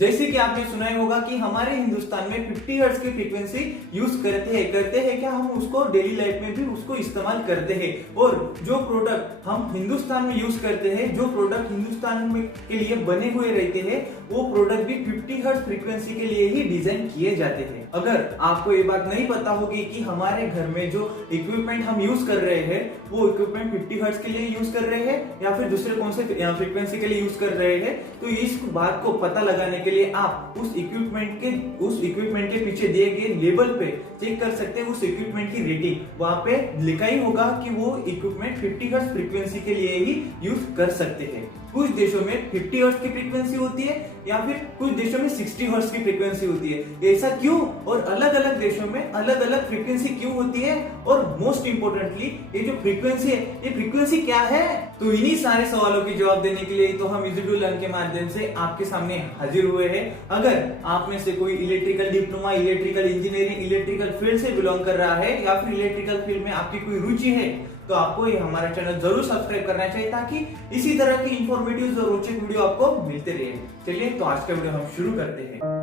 जैसे कि आपने सुना ही होगा कि हमारे हिंदुस्तान में 50 हर्ट्ज की फ्रीक्वेंसी यूज करते हैं क्या हम उसको डेली लाइफ में भी उसको इस्तेमाल करते हैं। और जो प्रोडक्ट हम हिंदुस्तान में यूज करते हैं, जो प्रोडक्ट हिंदुस्तान में के लिए बने हुए रहते हैं, वो प्रोडक्ट भी 50 हर्ट्ज फ्रीक्वेंसी के लिए ही डिजाइन किए जाते हैं। अगर आपको ये बात नहीं पता होगी कि हमारे घर में जो इक्विपमेंट हम यूज कर रहे हैं वो इक्विपमेंट 50 हर्ट्ज के लिए यूज कर रहे हैं या फिर दूसरे कौन से फ्रीक्वेंसी के लिए यूज कर रहे हैं, तो इस बात को पता लगाने के लिए आप उस इक्विपमेंट के पीछे दिए गए लेबल पे चेक कर सकते हैं उस इक्विपमेंट की रेटिंग। वहां पे लिखा ही होगा कि वो इक्विपमेंट 50 हर्ट्ज फ्रीक्वेंसी के लिए ही यूज कर सकते हैं। कुछ देशों में 50 हर्ट्ज की फ्रीक्वेंसी होती है या फिर कुछ देशों में 60 हर्ट्ज की फ्रीक्वेंसी होती है। ऐसा क्यों और अलग अलग देशों में अलग अलग फ्रीक्वेंसी क्यों होती है, और मोस्ट इंपोर्टेंटली ये जो फ्रीक्वेंसी है ये फ्रीक्वेंसी क्या है? तो इन्हीं सारे सवालों की जवाब देने के लिए तो हम इजी टू लर्न के माध्यम से आपके सामने हाजिर हुए हैं। अगर आप में से कोई electrical diploma, electrical engineering, electrical field से बिलोंग कर रहा है या फिर इलेक्ट्रिकल फील्ड में आपकी कोई रुचि है, तो आपको ये हमारा चैनल जरूर सब्सक्राइब करना चाहिए ताकि इसी तरह की इंफॉर्मेटिव और रोचक वीडियो आपको मिलते रहे। चलिए तो आज का वीडियो हम शुरू करते हैं।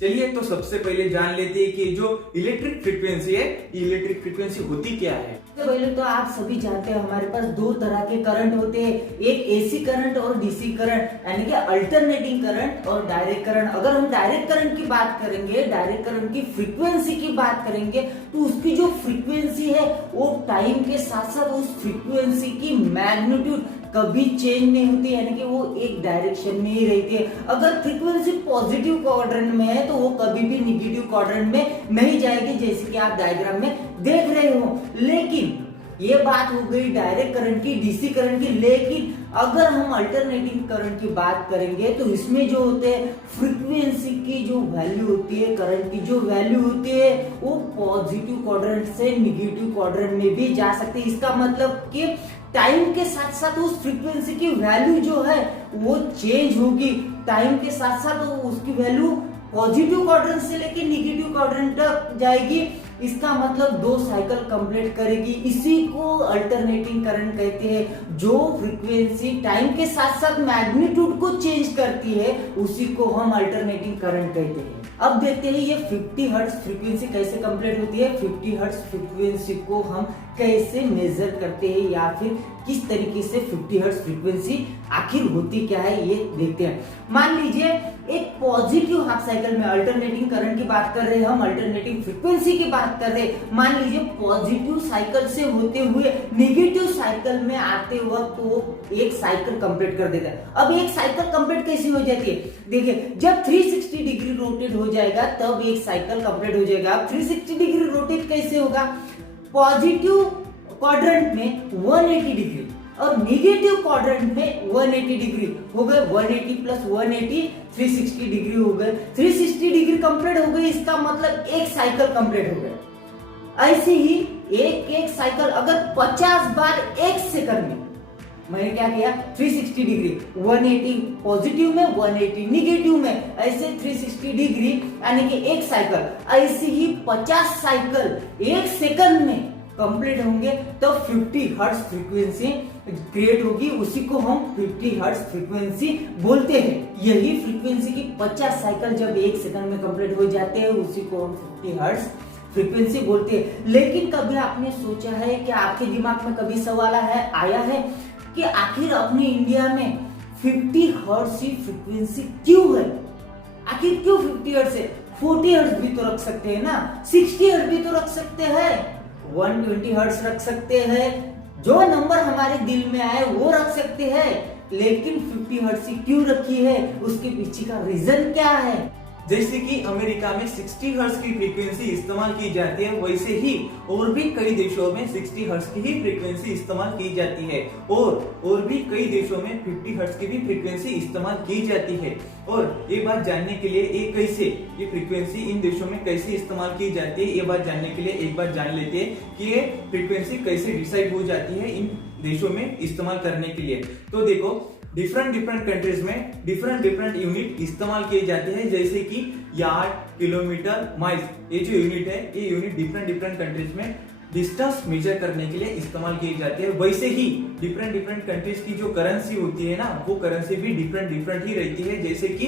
चलिए तो सबसे पहले जान लेते हैं कि जो इलेक्ट्रिक फ्रीक्वेंसी है, इलेक्ट्रिक फ्रीक्वेंसी होती क्या है। तो पहले तो आप सभी जानते हैं हमारे पास दो तरह के करंट होते हैं, एक एसी करंट और डीसी करंट, यानी कि अल्टरनेटिंग करंट और डायरेक्ट करंट। अगर हम डायरेक्ट करंट की बात करेंगे, डायरेक्ट करंट की फ्रीक्वेंसी की बात करेंगे, तो उसकी जो फ्रीक्वेंसी है वो टाइम के साथ साथ उस फ्रीक्वेंसी की मैग्नीट्यूड कभी चेंज नहीं होती, यानी कि वो एक डायरेक्शन में ही रहती है। अगर फ्रीक्वेंसी पॉजिटिव क्वाड्रेंट में है तो वो कभी भी निगेटिव क्वाड्रेंट में नहीं जाएगी, जैसे कि आप डायग्राम में देख रहे हो। लेकिन ये बात हो गई डायरेक्ट करंट की, डीसी करंट की। लेकिन अगर हम अल्टरनेटिंग करंट की बात करेंगे तो इसमें जो होते हैं फ्रीक्वेंसी की जो वैल्यू होती है, करंट की जो वैल्यू होती है, वो पॉजिटिव क्वाड्रेंट से निगेटिव क्वाड्रेंट में भी जा सकती है। इसका मतलब कि टाइम के साथ साथ उस फ्रीक्वेंसी की वैल्यू जो है वो चेंज होगी। टाइम के साथ साथ उसकी वैल्यू पॉजिटिव क्वाड्रेंट से लेके निगेटिव क्वाड्रेंट तक जाएगी। इसका मतलब 2 साइकिल कंप्लीट करेगी। इसी को अल्टरनेटिंग करंट कहते हैं। जो फ्रीक्वेंसी टाइम के साथ साथ मैग्नीट्यूड को चेंज करती है उसी को हम अल्टरनेटिंग करंट कहते हैं। अब देखते हैं ये 50 हर्ट्ज फ्रीक्वेंसी कैसे कंप्लीट होती है। 50 हर्ट्ज फ्रीक्वेंसी को हम कैसे मेजर करते हैं या फिर किस तरीके से 50 हर्ट्ज फ्रीक्वेंसी आखिर होती क्या है ये देखते हैं। मान लीजिए एक पॉजिटिव हाफ साइकिल में अल्टरनेटिंग करंट की बात कर रहे हैं हम, अल्टरनेटिंग फ्रीक्वेंसी की बात कर रहे हैं। मान लीजिए पॉजिटिव साइकिल से होते हुए निगेटिव साइकिल में आते वक्त वो एक साइकिल कंप्लीट कर देता है। अब एक साइकिल कंप्लीट कैसे हो जाती है? देखिए, जब 360 डिग्री रोटेट हो जाएगा तब एक साइकिल कंप्लीट हो जाएगा। अब 360 डिग्री रोटेट कैसे होगा? पॉजिटिव क्वाड्रेंट में 180 डिग्री और निगेटिव क्वाड्रेंट में 180 डिग्री हो गए। 180 प्लस 180 360 डिग्री हो गए। 360 डिग्री कंप्लीट हो गई, इसका मतलब एक साइकिल कंप्लीट हो गया। ऐसे ही एक एक साइकिल अगर 50 बार एक सेकंड में, मैंने क्या किया 360 डिग्री, 180 पॉजिटिव में 180 निगेटिव में, ऐसे 360 डिग्री यानी कि एक साइकिल। ऐसे ही 50 साइकिल एक सेकंड में कंप्लीट होंगे तो 50 हर्ट्ज फ्रीक्वेंसी क्रिएट होगी। उसी को हम 50 हर्ट्ज फ्रीक्वेंसी बोलते हैं। यही फ्रीक्वेंसी की 50 साइकिल जब एक सेकंड में कंप्लीट हो जाते हैं उसी को हम 50 हर्ट्ज फ्रीक्वेंसी बोलते हैं। लेकिन कभी आपने सोचा है कि आपके दिमाग में कभी सवाल आया है कि आखिर अपने इंडिया में 50 हर्ट्ज की फ्रीक्वेंसी क्यों है? आखिर क्यों 50 हर्ट्ज है? 40 हर्ट्ज भी तो रख सकते हैं ना, 60 हर्ट्ज भी तो रख सकते हैं, 120 हर्ट्ज रख सकते हैं, जो नंबर हमारे दिल में आए वो रख सकते हैं। लेकिन 50 हर्ट्ज क्यों रखी है? उसके पीछे का रीजन क्या है? जैसे कि अमेरिका में 60 हर्ट्ज की फ्रीक्वेंसी इस्तेमाल की जाती है, वैसे ही और भी कई देशों में 60 हर्ट्ज की ही फ्रीक्वेंसी इस्तेमाल की जाती है और भी कई देशों में 50 हर्ट्ज की भी फ्रीक्वेंसी इस्तेमाल की जाती है। और ये बात जानने के लिए ये फ्रीक्वेंसी इन देशों में कैसे इस्तेमाल की जाती है, ये बात जानने के लिए एक बार जान लेते हैं कि ये फ्रीक्वेंसी कैसे डिसाइड हो जाती है इन देशों में इस्तेमाल करने के लिए। तो देखो, डिफरेंट कंट्रीज में डिफरेंट यूनिट इस्तेमाल किए जाते हैं, जैसे कि यार्ड, किलोमीटर, माइल्स। ये जो यूनिट है ये यूनिट डिफरेंट कंट्रीज में डिस्टेंस मेजर करने के लिए इस्तेमाल की जाती है। वैसे ही डिफरेंट डिफरेंट कंट्रीज की जो करेंसी होती है ना, वो करेंसी भी डिफरेंट डिफरेंट ही रहती है, जैसे कि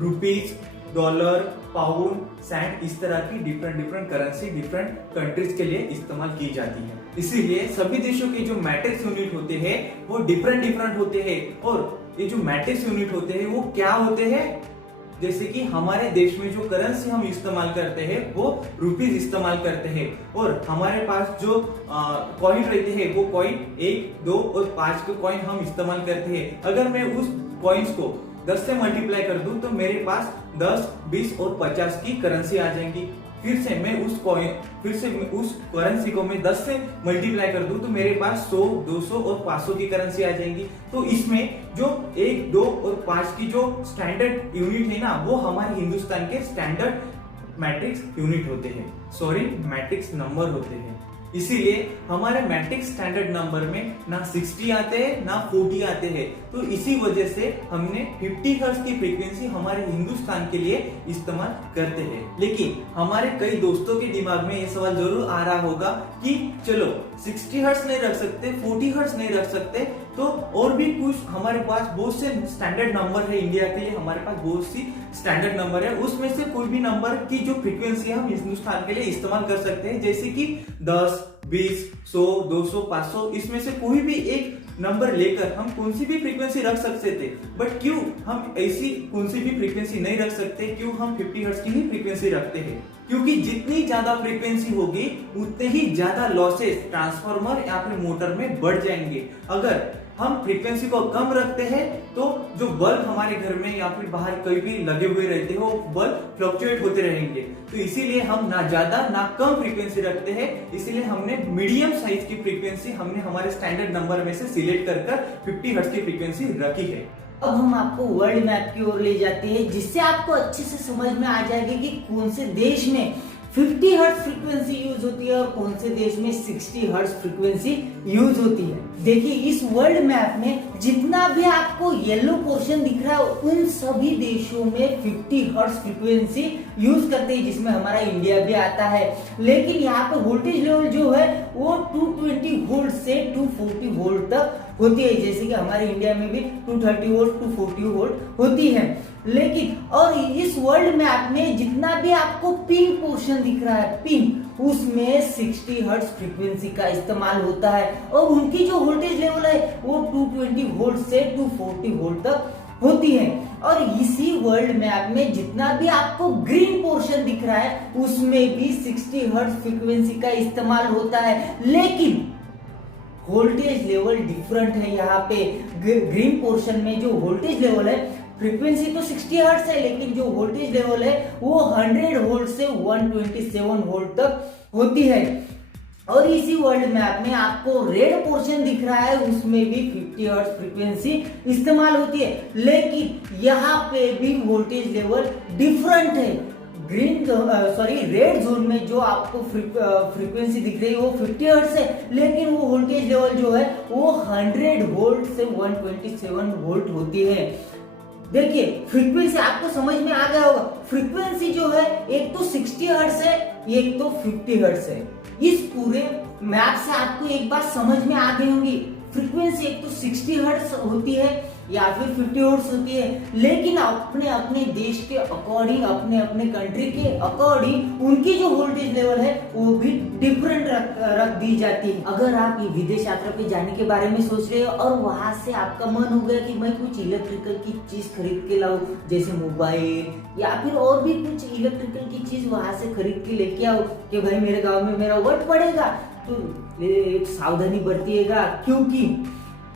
रुपीज, डॉलर, पाउंड, सैंड, इस तरह की different different currency different countries के लिए इस्तेमाल की जाती है। इसीलिए सभी देशों के जो मैट्रिक्स यूनिट होते हैं वो डिफरेंट डिफरेंट होते हैं। और ये जो मैट्रिक्स यूनिट होते हैं वो क्या होते हैं, जैसे कि हमारे देश में जो करेंसी हम इस्तेमाल करते हैं वो रुपीज इस्तेमाल करते हैं, और हमारे पास जो कॉइन रहते हैं वो कॉइन 1, 2 और 5 के कॉइन हम इस्तेमाल करते हैं। अगर मैं उस कॉइन्स को 10 से मल्टीप्लाई कर दूं तो मेरे पास 10, 20 और 50 की करेंसी आ जाएंगी। फिर से मैं उस करेंसी को मैं 10 से मल्टीप्लाई कर दूं तो मेरे पास 100, 200 और 500 की करेंसी आ जाएंगी। तो इसमें जो 1, 2 और 5 की जो स्टैंडर्ड यूनिट है ना, वो हमारे हिंदुस्तान के स्टैंडर्ड मैट्रिक्स यूनिट होते हैं, सॉरी मैट्रिक्स नंबर होते हैं। इसीलिए हमारे मैट्रिक्स स्टैंडर्ड नंबर में ना 60 आते हैं ना 40 आते हैं। तो इसी वजह से हमने 50 हर्ट्ज की फ्रीक्वेंसी हमारे हिंदुस्तान के लिए इस्तेमाल करते हैं। लेकिन हमारे कई दोस्तों के दिमाग में ये सवाल जरूर आ रहा होगा कि चलो 60 हर्ट्ज नहीं रख सकते, 40 हर्ट्ज नहीं रख सकते, तो और भी कुछ हमारे पास बहुत से स्टैंडर्ड नंबर है इंडिया के लिए, हमारे पास बहुत सी स्टैंडर्ड नंबर है, उसमें से कोई भी नंबर की जो फ्रीक्वेंसी हम हिंदुस्तान के लिए इस्तेमाल कर सकते हैं, जैसे कि 10, 20, 100, 200, 500, इसमें से कोई भी एक नंबर लेकर हम कौन सी भी फ्रीक्वेंसी रख सकते थे। बट क्यों हम ऐसी कौन सी भी फ्रीक्वेंसी नहीं रख सकते, क्यों हम 50 हर्ट्ज की ही फ्रीक्वेंसी रखते हैं? क्योंकि जितनी ज्यादा फ्रीक्वेंसी होगी उतने ही ज्यादा लॉसेस ट्रांसफार्मर या फिर मोटर में बढ़ जाएंगे। अगर हम फ्रीक्वेंसी को कम रखते हैं तो जो बल्ब हमारे घर में या फिर बाहर कहीं भी लगे हुए रहते हैं वो बल्ब फ्लक्चुएट होते रहेंगे। तो इसीलिए हम ना ज्यादा ना कम फ्रीक्वेंसी रखते हैं। इसीलिए हमने मीडियम साइज की फ्रीक्वेंसी हमने हमारे स्टैंडर्ड नंबर में से सिलेक्ट कर 50 हर्ट्ज की फ्रीक्वेंसी रखी है। अब हम आपको वर्ल्ड मैप की ओर ले जाते हैं, जिससे आपको अच्छे से समझ में आ जाएगा कि कौन से देश में 50 हर्ट्ज फ्रीक्वेंसी यूज होती है और कौन से देश में 60 हर्ट्ज फ्रीक्वेंसी यूज होती है। देखिए इस वर्ल्ड मैप में जितना भी आपको येलो पोर्शन दिख रहा है उन सभी देशों में 50 हर्ट्ज फ्रीक्वेंसी यूज करते हैं, जिसमें हमारा इंडिया भी आता है। लेकिन यहाँ पे वोल्टेज लेवल जो है वो 220 वोल्ट से 240 वोल्ट तक होती है, जैसे कि हमारे इंडिया में भी 230 वोल्ट 240 वोल्ट होती है। लेकिन और इस वर्ल्ड मैप में जितना भी आपको पिंक पोर्शन दिख रहा है, पिंक, उसमें 60 हर्ट्ज फ्रीक्वेंसी का इस्तेमाल होता है और उनकी जो वोल्टेज लेवल है वो 220 वोल्ट से 240 वोल्ट तक होती है। और इसी वर्ल्ड मैप में जितना भी आपको ग्रीन पोर्शन दिख रहा है उसमें भी 60 हर्ट्ज फ्रीक्वेंसी का इस्तेमाल होता है, लेकिन वोल्टेज लेवल डिफरेंट है। यहाँ पे ग्रीन पोर्शन में जो वोल्टेज लेवल है, फ्रीक्वेंसी तो 60 हर्ट्ज है, लेकिन जो वोल्टेज लेवल है वो 100 वोल्ट से 127 वोल्ट तक होती है। और इसी वर्ल्ड मैप में आपको रेड पोर्शन दिख रहा है, उसमें भी 50 हर्ट्ज फ्रीक्वेंसी इस्तेमाल होती है, लेकिन यहाँ पे भी वोल्टेज लेवल डिफरेंट है। रेड जोन में जो आपको फ्रीक्वेंसी दिख रही है वो 50 हर्ट्ज है, लेकिन वो वोल्टेज लेवल जो है वो 100 वोल्ट से 127 वोल्ट होती है। देखिए फ्रीक्वेंसी आपको समझ में आ गया होगा, फ्रीक्वेंसी जो है एक तो 60 हर्ट्ज है, एक तो 50 हर्ट्ज है। इस पूरे मैप से आपको एक बात समझ में आ गई होगी, फ्रीक्वेंसी एक तो 60 हर्ट्ज होती है या फिर 50 हर्ट्ज होती है, लेकिन अपने अपने देश के अकॉर्डिंग, अपने अपने कंट्री के अकॉर्डिंग उनकी जो वोल्टेज लेवल है वो भी डिफरेंट रख दी जाती है। अगर आप ये विदेश यात्रा पे जाने के बारे में सोच रहे हो और वहां से आपका मन हो गया कि मैं कुछ इलेक्ट्रिकल की चीज खरीद के लाऊं, जैसे मोबाइल या फिर और भी कुछ इलेक्ट्रिकल की चीज वहां से खरीद के लेके आओ कि भाई मेरे गाँव में मेरा वोट पड़ेगा, तो सावधानी बरतिएगा, क्योंकि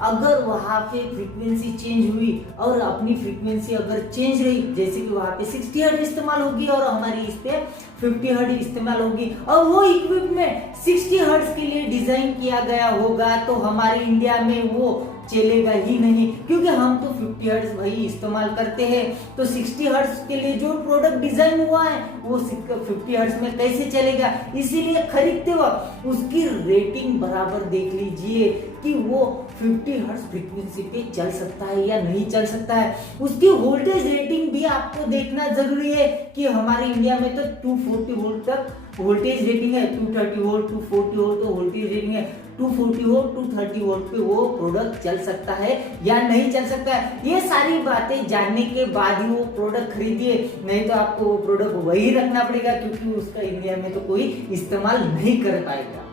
अगर वहां पे फ्रीक्वेंसी चेंज हुई और अपनी फ्रीक्वेंसी अगर चेंज रही, जैसे कि वहां पे 60 हर्ट्ज इस्तेमाल होगी और हमारी इस पे 50 हर्ट्ज इस्तेमाल होगी और वो इक्विपमेंट 60 हर्ट्ज के लिए डिजाइन किया गया होगा, तो हमारे इंडिया में वो चलेगा ही नहीं, क्योंकि हम तो 50 हर्ट्ज वही इस्तेमाल करते हैं। तो 60 हर्ट्ज के लिए जो प्रोडक्ट डिजाइन हुआ है वो 50 हर्ट्ज में कैसे चलेगा? इसीलिए खरीदते वक्त उसकी रेटिंग बराबर देख लीजिए कि वो 50 हर्ट्ज फ्रीक्वेंसी पे चल सकता है या नहीं चल सकता है। उसकी वोल्टेज रेटिंग भी आपको देखना जरूरी है कि हमारे इंडिया में तो 240 वोल्ट तक वोल्टेज रेटिंग है, 230 वोल्ट 240 वोल्ट तो वोल्टेज रेटिंग है, 240 वोल्ट 230 वोल्ट पे वो प्रोडक्ट चल सकता है या नहीं चल सकता है। ये सारी बातें जानने के बाद ही वो प्रोडक्ट खरीदिए, नहीं तो आपको वो प्रोडक्ट वही रखना पड़ेगा क्योंकि उसका इंडिया में तो कोई इस्तेमाल नहीं कर पाएगा।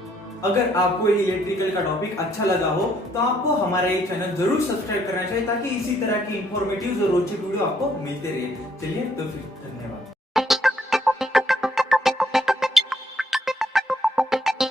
अगर आपको ये इलेक्ट्रिकल का टॉपिक अच्छा लगा हो तो आपको हमारा ये चैनल जरूर सब्सक्राइब करना चाहिए ताकि इसी तरह की इंफॉर्मेटिव और रोचक वीडियो आपको मिलते रहे। चलिए तो फिर धन्यवाद।